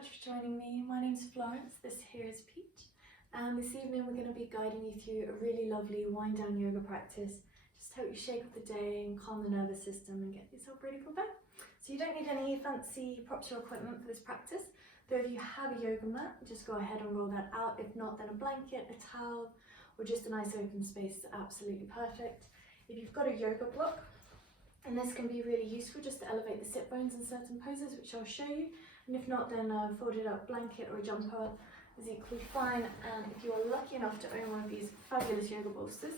much for joining me. My name's Florence, this here is Peach, and this evening we're going to be guiding you through a really lovely wind down yoga practice. Just help you shake up the day and calm the nervous system and get yourself ready for bed. So you don't need any fancy props or equipment for this practice, though if you have a yoga mat, just go ahead and roll that out. If not, then a blanket, a towel, or just a nice open space is absolutely perfect. If you've got a yoga block, and this can be really useful just to elevate the sit bones in certain poses, which I'll show you. And if not, then a folded up blanket or a jumper is equally fine. And if you are lucky enough to own one of these fabulous yoga bolsters,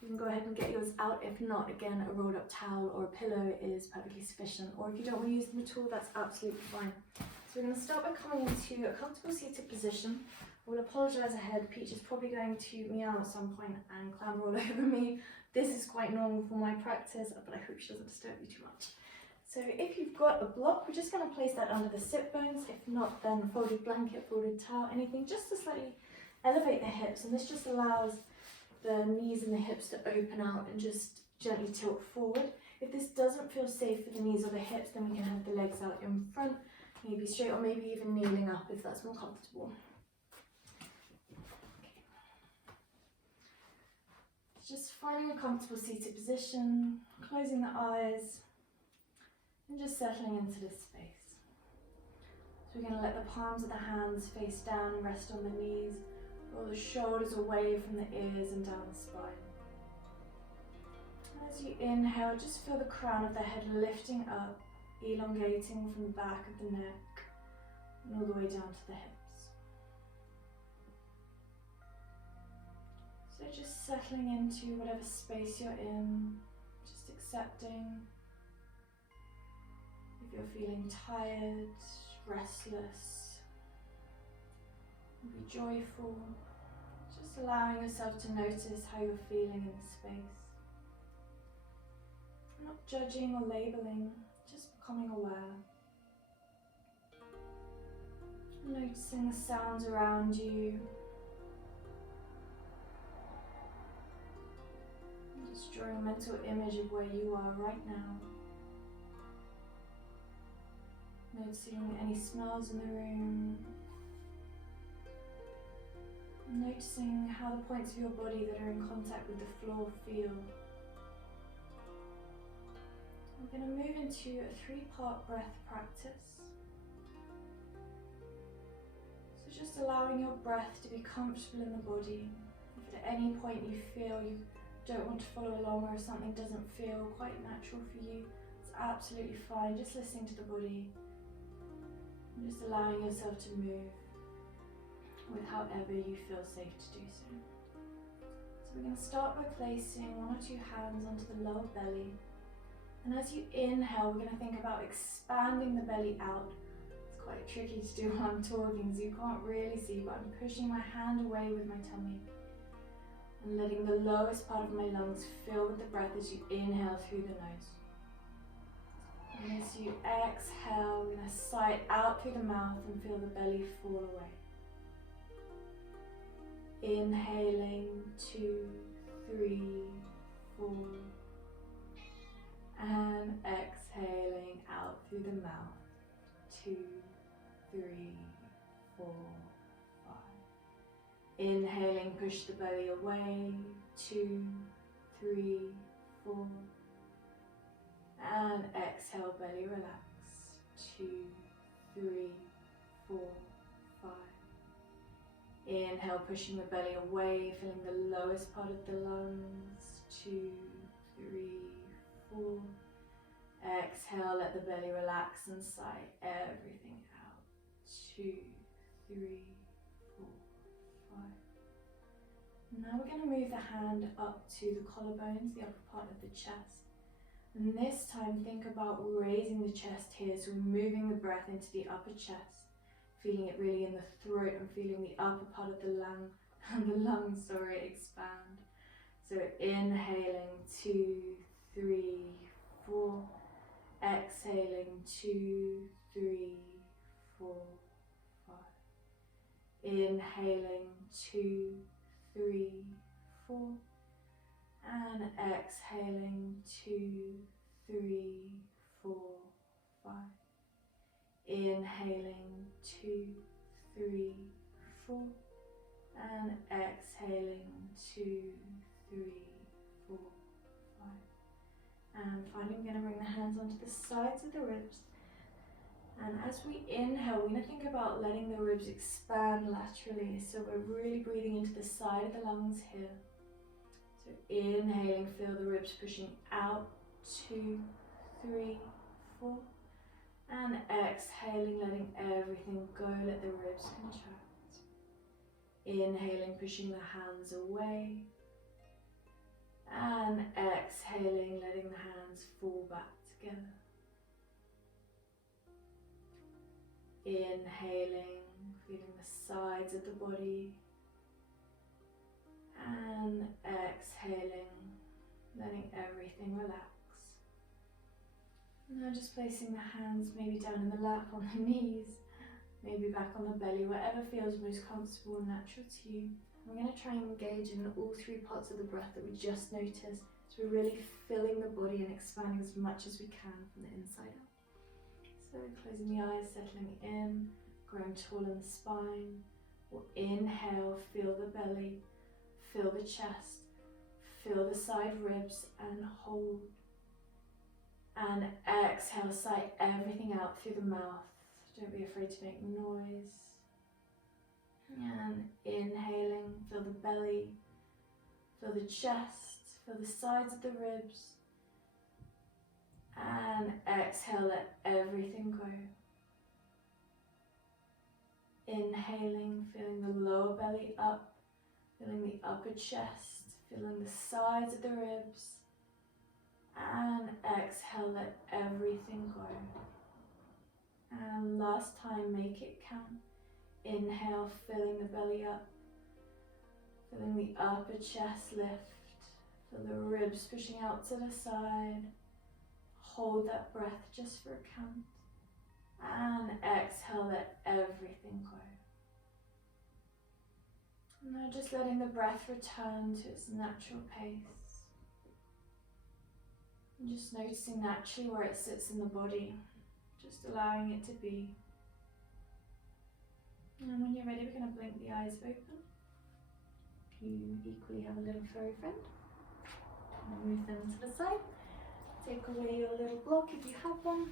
you can go ahead and get yours out. If not, again, a rolled up towel or a pillow is perfectly sufficient. Or if you don't want to use them at all, that's absolutely fine. So we're going to start by coming into a comfortable seated position. I will apologise ahead, Peach is probably going to meow at some point and clamber all over me. This is quite normal for my practice, but I hope she doesn't disturb you too much. So if you've got a block, we're just going to place that under the sit bones. If not, then a folded blanket, folded towel, anything, just to slightly elevate the hips. And this just allows the knees and the hips to open out and just gently tilt forward. If this doesn't feel safe for the knees or the hips, then we can have the legs out in front, maybe straight, or maybe even kneeling up if that's more comfortable. Just finding a comfortable seated position, closing the eyes, and just settling into this space. So we're going to let the palms of the hands face down and rest on the knees, roll the shoulders away from the ears and down the spine. As you inhale, just feel the crown of the head lifting up, elongating from the back of the neck and all the way down to the hips. So just settling into whatever space you're in, just accepting if you're feeling tired, restless, maybe joyful, just allowing yourself to notice how you're feeling in the space. Not judging or labeling, just becoming aware. Noticing the sounds around you. Just drawing a mental image of where you are right now. Noticing any smells in the room. Noticing how the points of your body that are in contact with the floor feel. We're going to move into a 3-part breath practice. So just allowing your breath to be comfortable in the body. If at any point you feel you don't want to follow along, or if something doesn't feel quite natural for you, it's absolutely fine. Just listening to the body and just allowing yourself to move with however you feel safe to do so. So we're going to start by placing 1 or 2 hands onto the lower belly, and as you inhale, we're going to think about expanding the belly out. It's quite tricky to do while I'm talking, so you can't really see, but I'm pushing my hand away with my tummy and letting the lowest part of my lungs fill with the breath as you inhale through the nose. And as you exhale, we're going to sigh it out through the mouth and feel the belly fall away. Inhaling, 2, 3, 4. And exhaling out through the mouth, 2, 3, 4, 5. Inhaling, push the belly away, 2, 3, 4. And exhale, belly relax, 2, 3, 4, 5. Inhale, pushing the belly away, filling the lowest part of the lungs, 2, 3, 4. Exhale, let the belly relax and sigh everything out, 2, 3, 4, 5. Now we're going to move the hand up to the collarbones, the upper part of the chest. And this time think about raising the chest here, so we're moving the breath into the upper chest, feeling it really in the throat and feeling the upper part of the lungs expand. So inhaling, 2, 3, 4. Exhaling, 2, 3, 4, 5. Inhaling, 2, 3, 4. And exhaling, 2, 3, 4, 5. inhaling 2, 3, 4, and exhaling 2, 3, 4, 5. And finally, we're going to bring the hands onto the sides of the ribs. And as we inhale, we're going to think about letting the ribs expand laterally. So we're really breathing into the side of the lungs here. So inhaling, feel the ribs pushing out, 2, 3, 4. And exhaling, letting everything go, let the ribs contract. Inhaling, pushing the hands away. And exhaling, letting the hands fall back together. Inhaling, feeling the sides of the body. And exhaling, letting everything relax. Now just placing the hands maybe down in the lap, on the knees, maybe back on the belly, whatever feels most comfortable and natural to you. We're going to try and engage in all 3 parts of the breath that we just noticed. So we're really filling the body and expanding as much as we can from the inside out. So closing the eyes, settling in, growing tall in the spine. We'll inhale, feel the belly, feel the chest, feel the side ribs and hold. And exhale, sigh everything out through the mouth. Don't be afraid to make noise. And inhaling, feel the belly, feel the chest, feel the sides of the ribs. And exhale, let everything go. Inhaling, feeling the lower belly up, feeling the upper chest, feeling the sides of the ribs. And exhale, let everything go. And last time, make it count. Inhale, filling the belly up, feeling the upper chest lift, feel the ribs pushing out to the side. Hold that breath just for a count. And exhale, let everything go. Now just letting the breath return to its natural pace. And just noticing naturally where it sits in the body, just allowing it to be. And when you're ready, we're going to blink the eyes open. You equally have a little furry friend. Move them to the side. Take away your little block if you have one.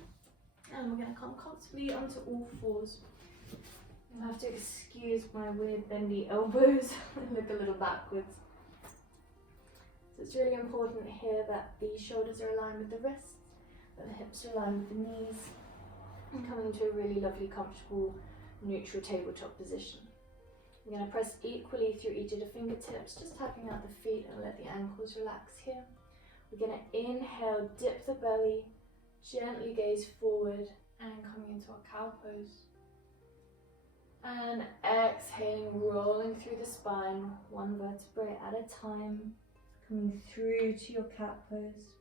And we're going to come comfortably onto all fours. You'll have to excuse my weird bendy elbows. Look a little backwards. So it's really important here that the shoulders are aligned with the wrists, that the hips are aligned with the knees, and coming to a really lovely, comfortable, neutral tabletop position. I'm going to press equally through each of the fingertips, just tapping out the feet and let the ankles relax here. We're going to inhale, dip the belly, gently gaze forward and coming into our cow pose. And exhaling, rolling through the spine, one vertebrae at a time, coming through to your cat pose.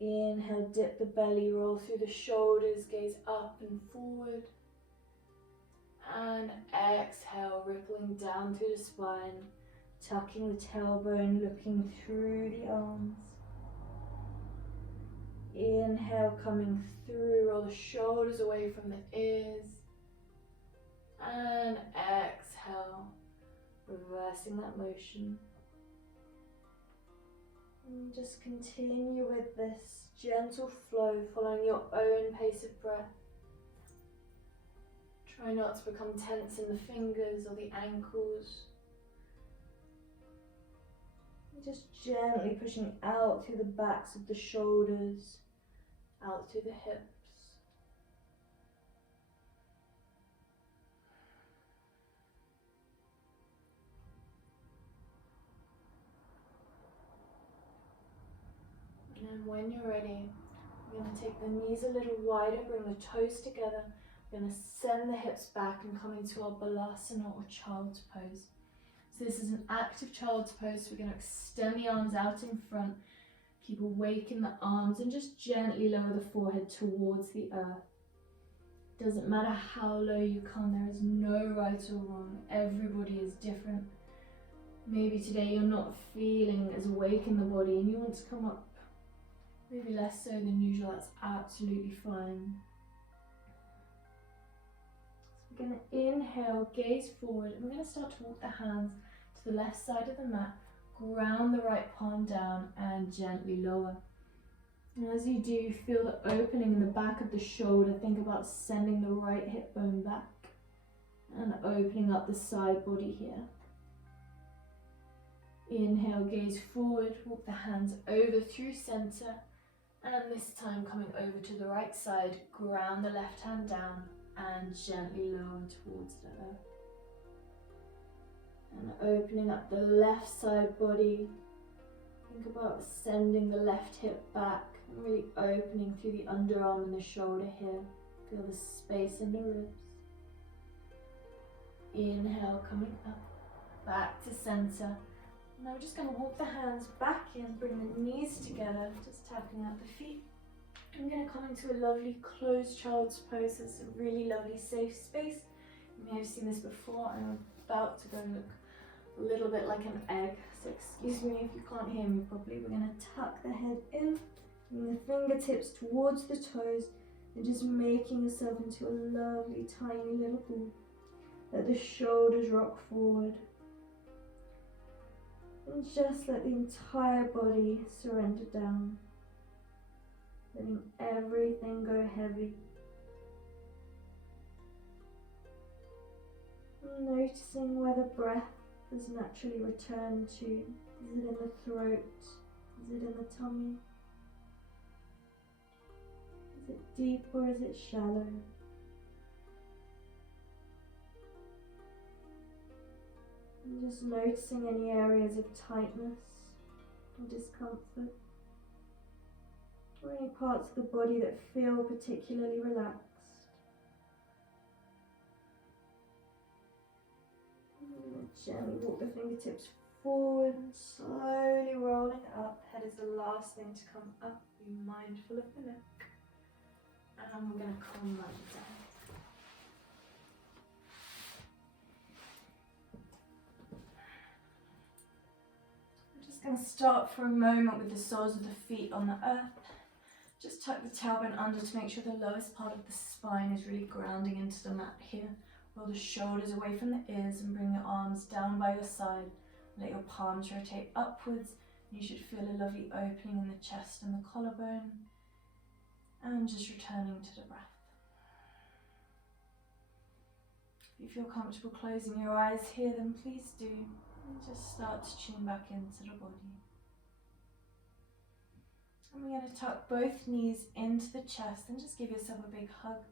Inhale, dip the belly, roll through the shoulders, gaze up and forward. And exhale, rippling down through the spine, tucking the tailbone, looking through the arms. Inhale, coming through, roll the shoulders away from the ears. And exhale, reversing that motion. And just continue with this gentle flow, following your own pace of breath. Try not to become tense in the fingers or the ankles. Just gently pushing out through the backs of the shoulders, out through the hips. And when you're ready, you're going to take the knees a little wider, bring the toes together. We're going to send the hips back and come into our balasana or child's pose. So this is an active child's pose. So we're going to extend the arms out in front, keep awake in the arms, and just gently lower the forehead towards the earth. Doesn't matter how low you come, there is no right or wrong. Everybody is different. Maybe today you're not feeling as awake in the body and you want to come up maybe less so than usual. That's absolutely fine. We're going to inhale, gaze forward, and we're going to start to walk the hands to the left side of the mat, ground the right palm down and gently lower. And as you do, feel the opening in the back of the shoulder. Think about sending the right hip bone back and opening up the side body here. Inhale, gaze forward, walk the hands over through center, and this time coming over to the right side, ground the left hand down and gently lower towards the earth. And opening up the left side body. Think about sending the left hip back and really opening through the underarm and the shoulder here. Feel the space in the ribs. Inhale, coming up, back to center. Now we're just going to walk the hands back in, bring the knees together, just tapping out the feet. I'm going to come into a lovely closed child's pose. It's a really lovely safe space. You may have seen this before. I'm about to go and look a little bit like an egg, so excuse me if you can't hear me properly. We're going to tuck the head in, bring the fingertips towards the toes, and just making yourself into a lovely tiny little ball. Let the shoulders rock forward. And just let the entire body surrender down. Letting everything go heavy. Noticing where the breath has naturally returned to. Is it in the throat? Is it in the tummy? Is it deep or is it shallow? And just noticing any areas of tightness or discomfort, or any parts of the body that feel particularly relaxed. And gently walk the fingertips forward and slowly rolling up. Head is the last thing to come up. Be mindful of the neck. And we're going to calm that down. Going to start for a moment with the soles of the feet on the earth. Just tuck the tailbone under to make sure the lowest part of the spine is really grounding into the mat here. Roll the shoulders away from the ears and bring your arms down by your side. Let your palms rotate upwards. You should feel a lovely opening in the chest and the collarbone. And just returning to the breath. If you feel comfortable closing your eyes here, then please do. And just start to tune back into the body. And we're going to tuck both knees into the chest and just give yourself a big hug.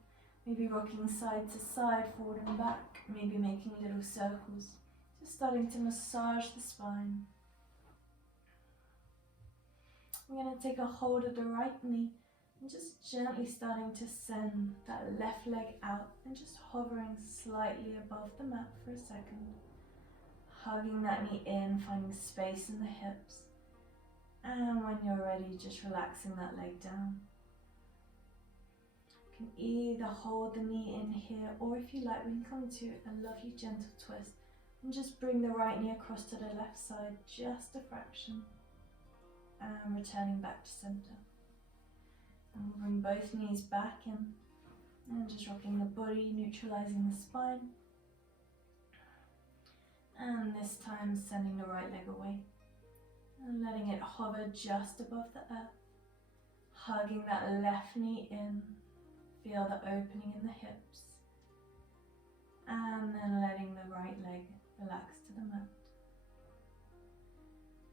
Maybe rocking side to side, forward and back. Maybe making little circles. Just starting to massage the spine. We're going to take a hold of the right knee and just gently starting to send that left leg out and just hovering slightly above the mat for a second. Hugging that knee in, finding space in the hips. And when you're ready, just relaxing that leg down. You can either hold the knee in here, or if you like, we can come to a lovely gentle twist and just bring the right knee across to the left side, just a fraction. And returning back to center. And we'll bring both knees back in and just rocking the body, neutralizing the spine. And this time sending the right leg away and letting it hover just above the earth. Hugging that left knee in, feel the opening in the hips. And then letting the right leg relax to the mat.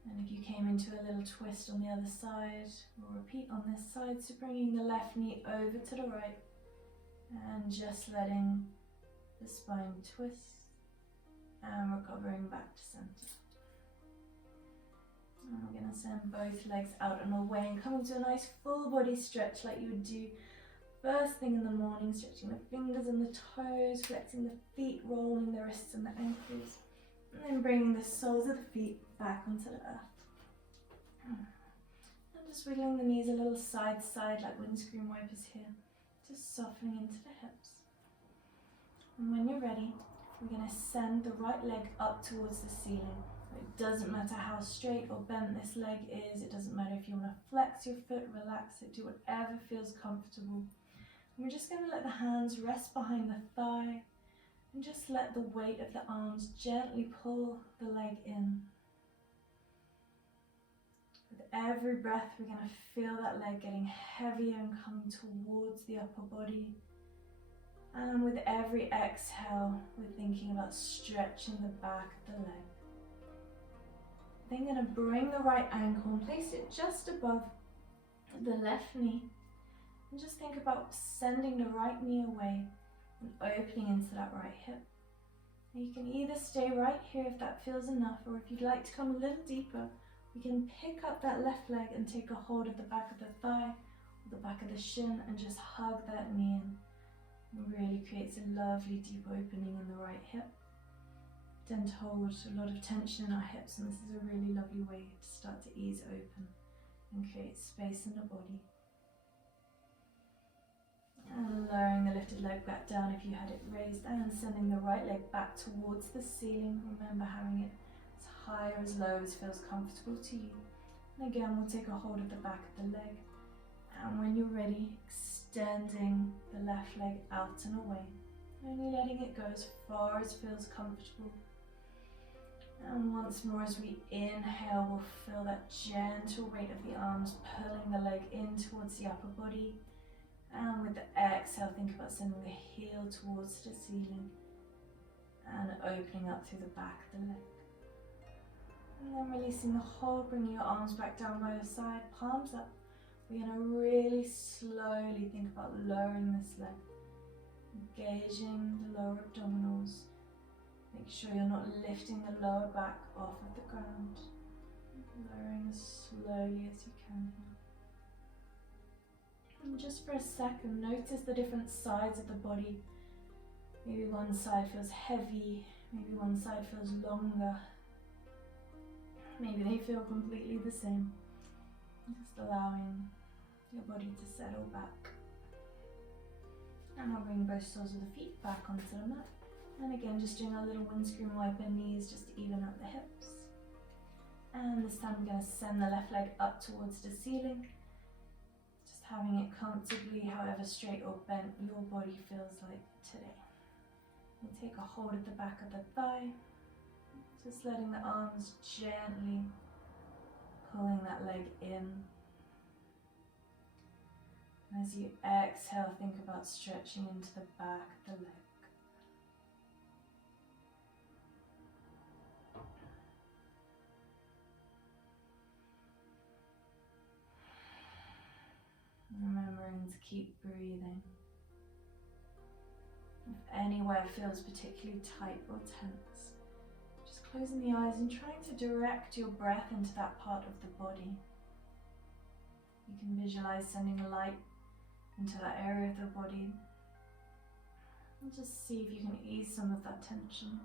And if you came into a little twist on the other side, we'll repeat on this side. So bringing the left knee over to the right and just letting the spine twist. And recovering back to center. And we're going to send both legs out and away and come into a nice full body stretch like you would do first thing in the morning, stretching the fingers and the toes, flexing the feet, rolling the wrists and the ankles, and then bringing the soles of the feet back onto the earth. And just wiggling the knees a little side to side like windscreen wipers here, just softening into the hips. And when you're ready, we're going to send the right leg up towards the ceiling. It doesn't matter how straight or bent this leg is. It doesn't matter if you want to flex your foot, relax it, do whatever feels comfortable. And we're just going to let the hands rest behind the thigh. And just let the weight of the arms gently pull the leg in. With every breath, we're going to feel that leg getting heavier and coming towards the upper body. And with every exhale, we're thinking about stretching the back of the leg. Then going to bring the right ankle and place it just above the left knee. And just think about sending the right knee away and opening into that right hip. Now you can either stay right here if that feels enough, or if you'd like to come a little deeper, we can pick up that left leg and take a hold of the back of the thigh, or the back of the shin, and just hug that knee in. It really creates a lovely deep opening in the right hip. We tend to hold a lot of tension in our hips, and this is a really lovely way to start to ease open and create space in the body. And lowering the lifted leg back down if you had it raised, and sending the right leg back towards the ceiling. Remember, having it as high or as low as feels comfortable to you. And again, we'll take a hold of the back of the leg, and when you're ready, extending the left leg out and away, only letting it go as far as feels comfortable. And once more, as we inhale, we'll feel that gentle weight of the arms pulling the leg in towards the upper body. And with the exhale, think about sending the heel towards the ceiling and opening up through the back of the leg. And then releasing the hold, bringing your arms back down by your side, palms up. We're going to really slowly think about lowering this leg, engaging the lower abdominals. Make sure you're not lifting the lower back off of the ground. Lowering as slowly as you can here. And just for a second, notice the different sides of the body. Maybe one side feels heavy, maybe one side feels longer. Maybe they feel completely the same. Just allowing your body to settle back. And I'll bring both soles of the feet back onto the mat. And again, just doing a little windscreen wiper knees just to even out the hips. And this time I'm going to send the left leg up towards the ceiling. Just having it comfortably, however straight or bent your body feels like today. And take a hold of the back of the thigh. Just letting the arms gently pulling that leg in. And as you exhale, think about stretching into the back of the leg. Remembering to keep breathing. If anywhere feels particularly tight or tense, just closing the eyes and trying to direct your breath into that part of the body. You can visualize sending light into that area of the body. And just see if you can ease some of that tension.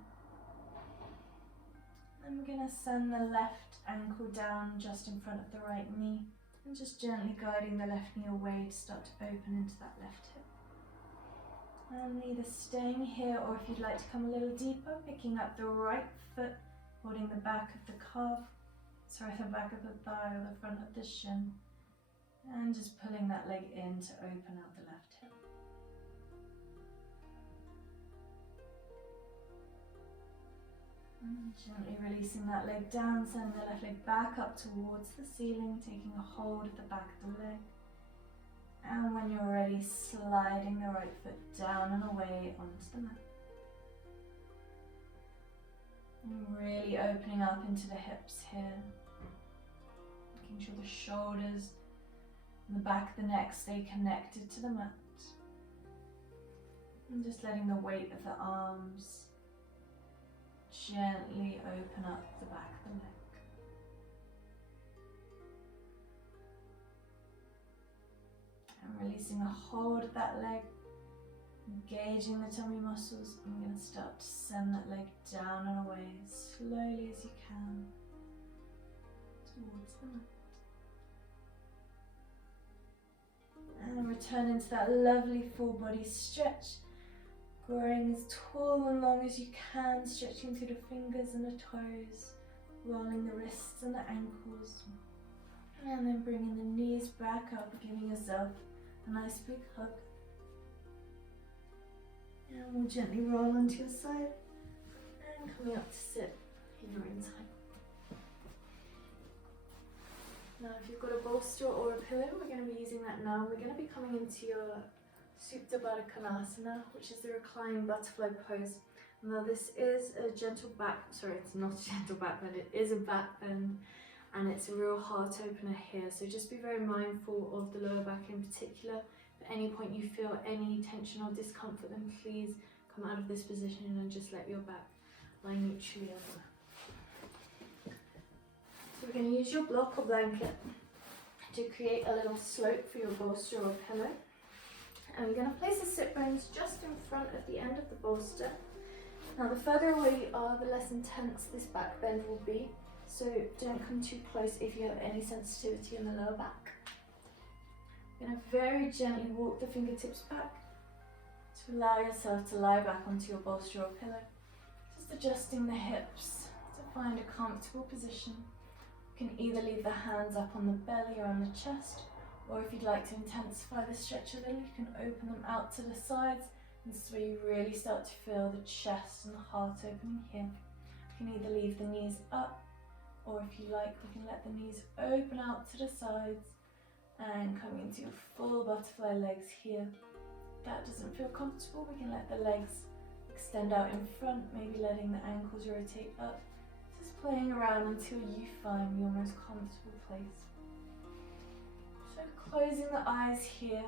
And we're going to send the left ankle down just in front of the right knee. And just gently guiding the left knee away to start to open into that left hip. And either staying here, or if you'd like to come a little deeper, picking up the right foot, holding the back of the calf, the back of the thigh or the front of the shin. And just pulling that leg in to open out the left hip. And gently releasing that leg down, sending the left leg back up towards the ceiling, taking a hold of the back of the leg. And when you're ready, sliding the right foot down and away onto the mat. And really opening up into the hips here. Making sure the shoulders and the back of the neck stay connected to the mat. And just letting the weight of the arms gently open up the back of the neck. And releasing a hold of that leg, engaging the tummy muscles. I'm going to start to send that leg down and away as slowly as you can towards the mat. And return into that lovely full body stretch. Growing as tall and long as you can, stretching through the fingers and the toes, rolling the wrists and the ankles. And then bringing the knees back up, giving yourself a nice big hug. And we'll gently roll onto your side and coming up to sit in your own time. Now if you've got a bolster or a pillow, we're going to be using that now. We're going to be coming into your Supta Baddha Konasana, which is the reclining butterfly pose. Now this is a gentle back, sorry, it's not a gentle back bend, it is a back bend, and it's a real heart opener here. So just be very mindful of the lower back in particular. If at any point you feel any tension or discomfort, then please come out of this position and just let your back lie neutrally on the mat. So we're going to use your block or blanket to create a little slope for your bolster or pillow. And we're going to place the sit bones just in front of the end of the bolster. Now the further away you are, the less intense this back bend will be. So don't come too close if you have any sensitivity in the lower back. You're going to very gently walk the fingertips back to allow yourself to lie back onto your bolster or pillow. Just adjusting the hips to find a comfortable position. You can either leave the hands up on the belly or on the chest, or if you'd like to intensify the stretch a little, you can open them out to the sides. This is where you really start to feel the chest and the heart opening here. You can either leave the knees up, or if you like, we can let the knees open out to the sides and come into your full butterfly legs here. If that doesn't feel comfortable, we can let the legs extend out in front, maybe letting the ankles rotate up. Just playing around until you find your most comfortable place. So closing the eyes here.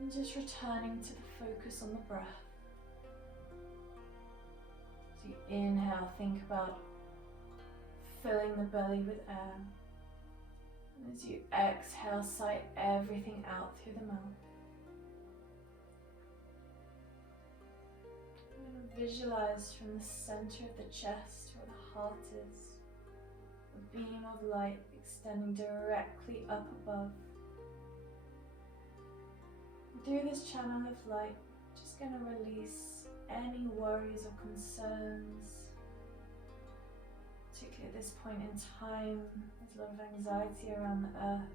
And just returning to the focus on the breath. As you inhale, think about filling the belly with air. And as you exhale, sigh everything out through the mouth. Visualize from the center of the chest where the heart is, a beam of light extending directly up above. Through this channel of light, just going to release any worries or concerns, particularly at this point in time. There's a lot of anxiety around the earth.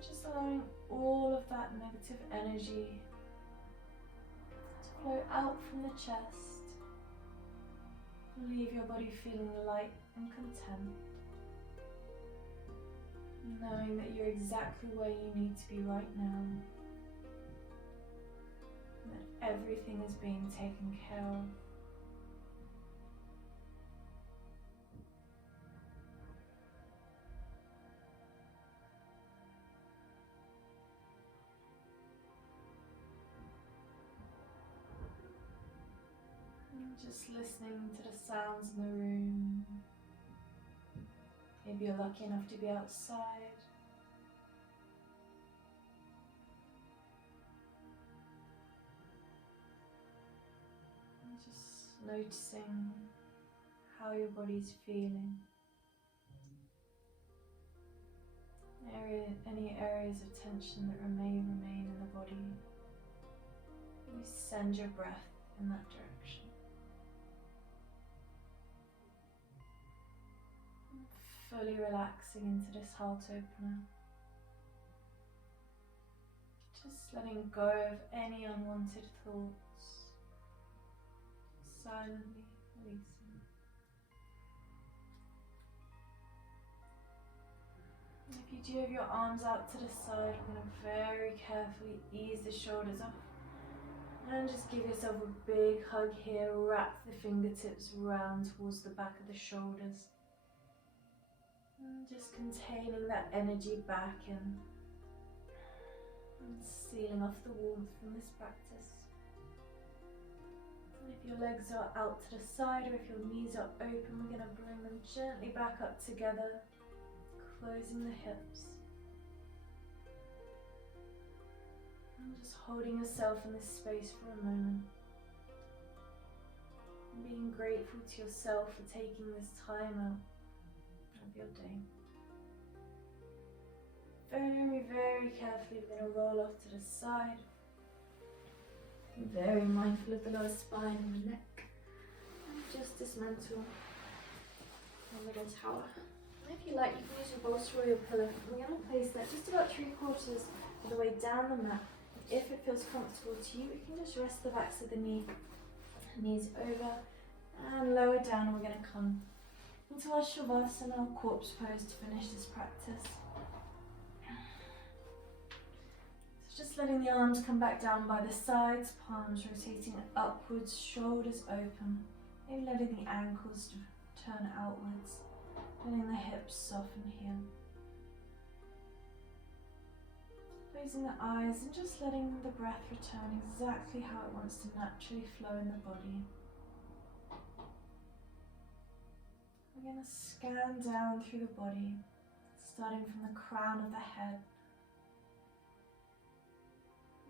Just allowing all of that negative energy flow out from the chest. Leave your body feeling light and content, knowing that you're exactly where you need to be right now, and that everything is being taken care of. Just listening to the sounds in the room. Maybe you're lucky enough to be outside. And just noticing how your body's feeling. Any areas of tension that remain in the body. You send your breath in that direction. Fully relaxing into this heart opener. Just letting go of any unwanted thoughts. Silently releasing. And if you do have your arms out to the side, we're going to very carefully ease the shoulders off. And just give yourself a big hug here. Wrap the fingertips round towards the back of the shoulders. And just containing that energy back in and sealing off the warmth from this practice. And if your legs are out to the side or if your knees are open, we're going to bring them gently back up together, closing the hips. And just holding yourself in this space for a moment. And being grateful to yourself for taking this time out of your day. Very, very carefully we're going to roll off to the side. Very mindful of the lower spine and the neck. And just dismantle our little tower. And if you like, you can use your bolster or your pillow. We're going to place that just about 3/4 of the way down the mat. If it feels comfortable to you, you can just rest the backs of the knees over and lower down. And we're going to come into our Shavasana, our corpse pose, to finish this practice. So just letting the arms come back down by the sides, palms rotating upwards, shoulders open. Maybe letting the ankles turn outwards, letting the hips soften here. Closing the eyes and just letting the breath return exactly how it wants to naturally flow in the body. We're going to scan down through the body, starting from the crown of the head.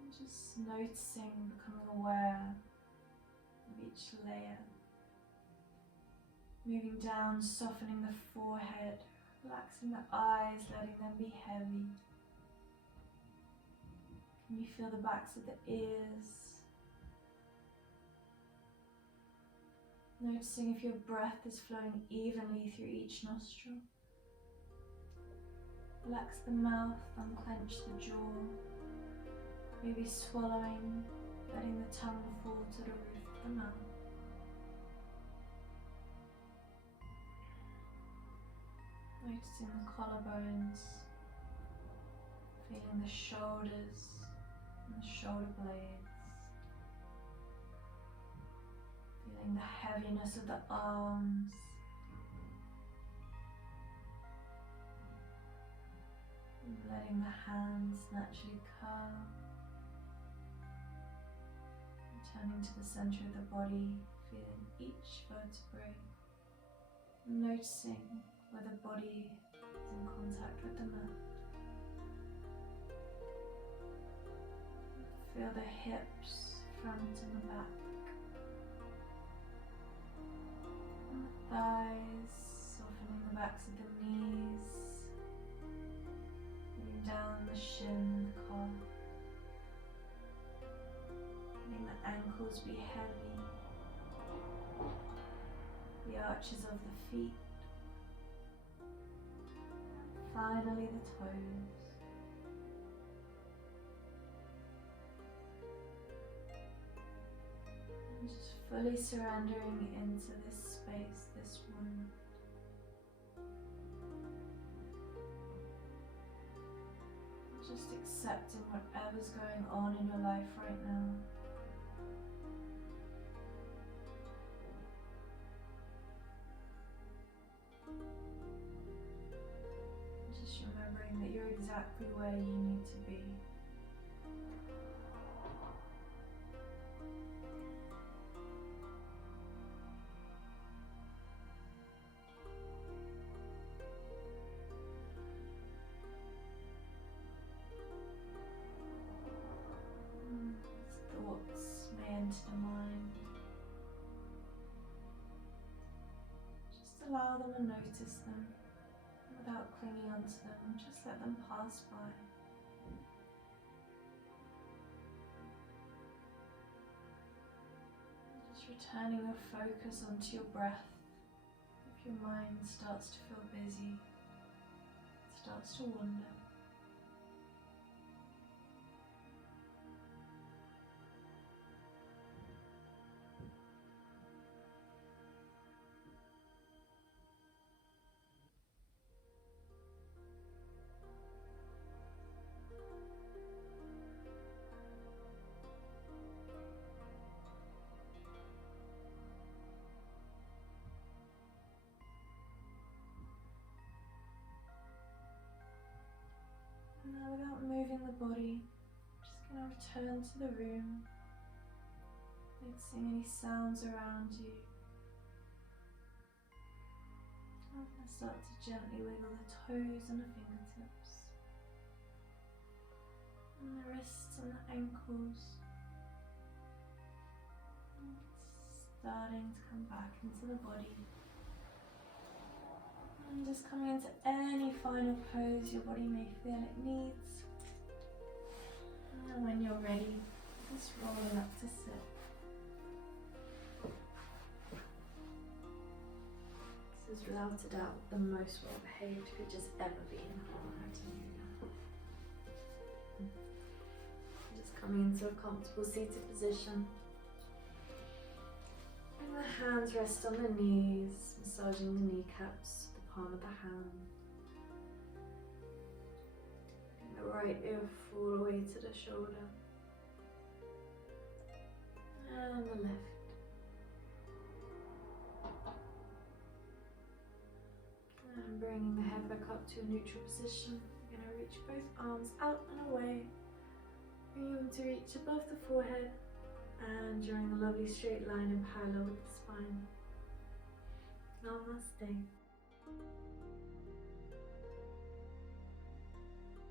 And just noticing, becoming aware of each layer. Moving down, softening the forehead, relaxing the eyes, letting them be heavy. Can you feel the backs of the ears? Noticing if your breath is flowing evenly through each nostril. Relax the mouth, unclench the jaw. Maybe swallowing, letting the tongue fall to the roof of the mouth. Noticing the collarbones, feeling the shoulders and the shoulder blades, feeling the heaviness of the arms, and letting the hands naturally curl, returning to the center of the body, feeling each vertebrae, noticing where the body is in contact with the mat. Feel the hips, front and the back. And the thighs, softening the backs of the knees. Moving down the shin and the calf. Letting the ankles be heavy. The arches of the feet. Finally the toes. And just fully surrendering into this space, this moment. Just accepting whatever's going on in your life right now. Just remembering that you're exactly where you need to be. Thoughts may enter the mind. Just allow them and notice them. Without clinging onto them, just let them pass by. Just returning your focus onto your breath. If your mind starts to feel busy, it starts to wander. Now, without moving the body, I'm just going to return to the room, noticing any sounds around you. I'm going to start to gently wiggle the toes and the fingertips, and the wrists and the ankles. And starting to come back into the body. And just coming into any final pose your body may feel it needs. And when you're ready, just rolling up to sit. is without a doubt the most well behaved creature's ever been on Yoga. Just coming into a comfortable seated position. And the hands rest on the knees, massaging the kneecaps, the palm of the hand. And the right ear all the way to the shoulder. And the left. And bringing the head back up to a neutral position. You're going to reach both arms out and away. Bringing them to reach above the forehead and drawing a lovely straight line in parallel with the spine. Namaste.